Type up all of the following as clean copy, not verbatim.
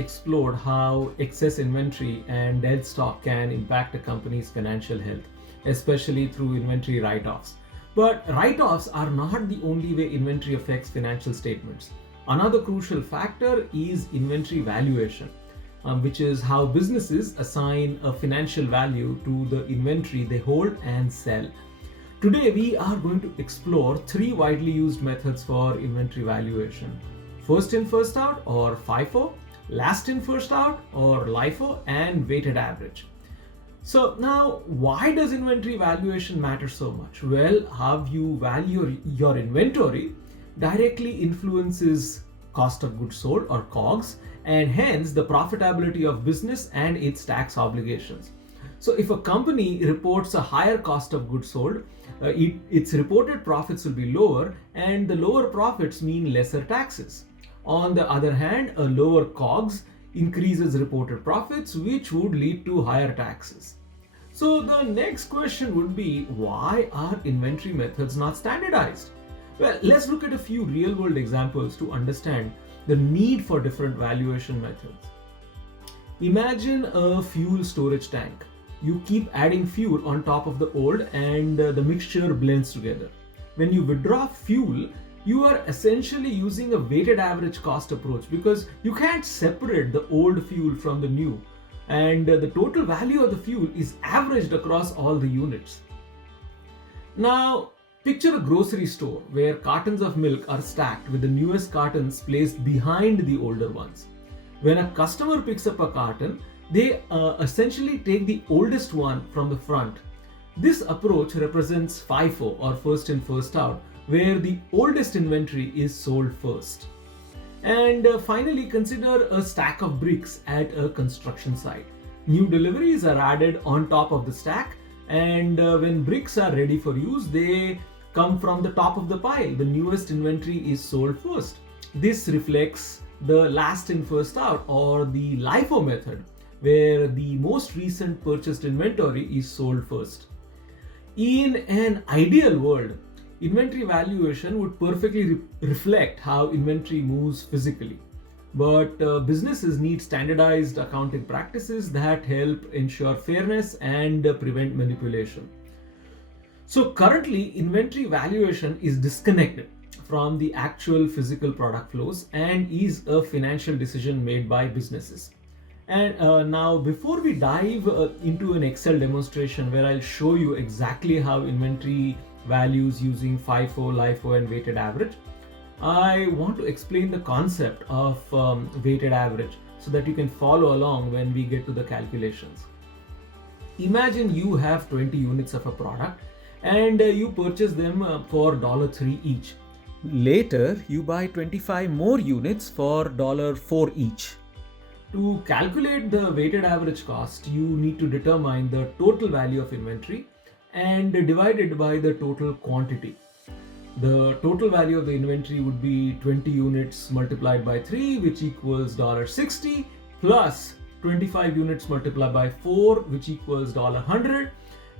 explored how excess inventory and dead stock can impact a company's financial health, especially through inventory write-offs. But write-offs are not the only way inventory affects financial statements. Another crucial factor is inventory valuation, which is how businesses assign a financial value to the inventory they hold and sell. Today, we are going to explore three widely used methods for inventory valuation: first in, first out, or FIFO, last in, first out, or LIFO, and weighted average. So now, why does inventory valuation matter so much? Well, how you value your inventory directly influences cost of goods sold, or COGS, and hence the profitability of business and its tax obligations. So if a company reports a higher cost of goods sold, its reported profits will be lower, and the lower profits mean lesser taxes. On the other hand, a lower COGS increases reported profits, which would lead to higher taxes. So the next question would be, why are inventory methods not standardized? Well, let's look at a few real-world examples to understand the need for different valuation methods. Imagine a fuel storage tank. You keep adding fuel on top of the old, and the mixture blends together. When you withdraw fuel, you are essentially using a weighted average cost approach, because you can't separate the old fuel from the new, and the total value of the fuel is averaged across all the units. Now, picture a grocery store where cartons of milk are stacked with the newest cartons placed behind the older ones. When a customer picks up a carton, they essentially take the oldest one from the front. This approach represents FIFO, or first in, first out, where the oldest inventory is sold first. And finally, consider a stack of bricks at a construction site. New deliveries are added on top of the stack, and when bricks are ready for use, they come from the top of the pile. The newest inventory is sold first. This reflects the last in, first out, or the LIFO method, where the most recent purchased inventory is sold first. In an ideal world, inventory valuation would perfectly reflect how inventory moves physically. But businesses need standardized accounting practices that help ensure fairness and prevent manipulation. So currently, inventory valuation is disconnected from the actual physical product flows and is a financial decision made by businesses. And now, before we dive into an Excel demonstration where I'll show you exactly how inventory values using FIFO, LIFO, and weighted average, I want to explain the concept of weighted average so that you can follow along when we get to the calculations. Imagine you have 20 units of a product, and you purchase them for $3 each. Later, you buy 25 more units for $4 each. To calculate the weighted average cost, you need to determine the total value of inventory and divide it by the total quantity. The total value of the inventory would be 20 units multiplied by 3, which equals $60, plus 25 units multiplied by 4, which equals $100.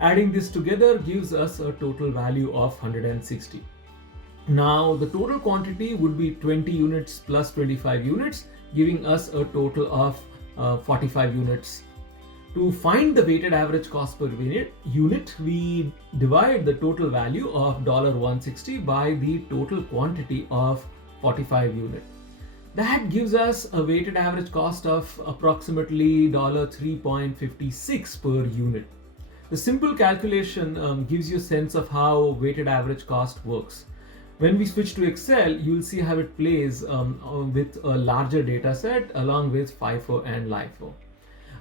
Adding this together gives us a total value of 160. Now, the total quantity would be 20 units plus 25 units, giving us a total of 45 units. To find the weighted average cost per unit, we divide the total value of $160 by the total quantity of 45 units. That gives us a weighted average cost of approximately $3.56 per unit. The simple calculation gives you a sense of how weighted average cost works. When we switch to Excel, you'll see how it plays with a larger data set along with FIFO and LIFO.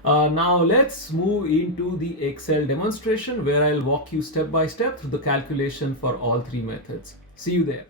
Now let's move into the Excel demonstration where I'll walk you step by step through the calculation for all three methods. See you there.